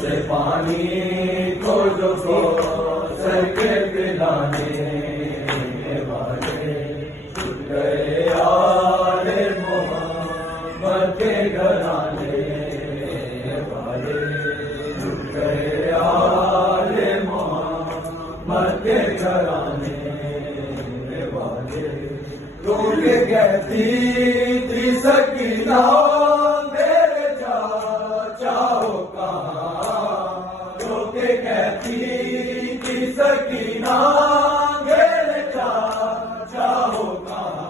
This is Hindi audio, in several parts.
से पानी को सर के पिलाने वाले छूट गए आले मोहम्मद के घराने वाले, छूट गए आले मोहम्मद के घराने वाले। रोक कहती थी सकीना मेरे चाहो कहाँ, रोक कहती थी सकीना मेरे चाहो कहाँ।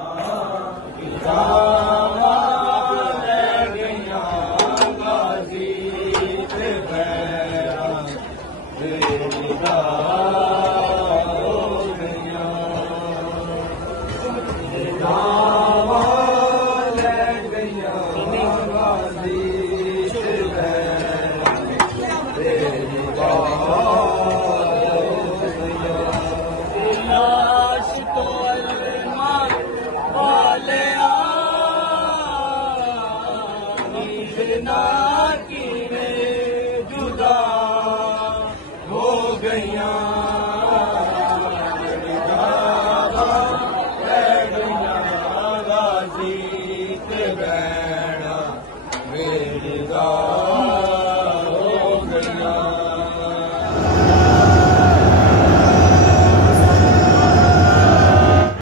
No.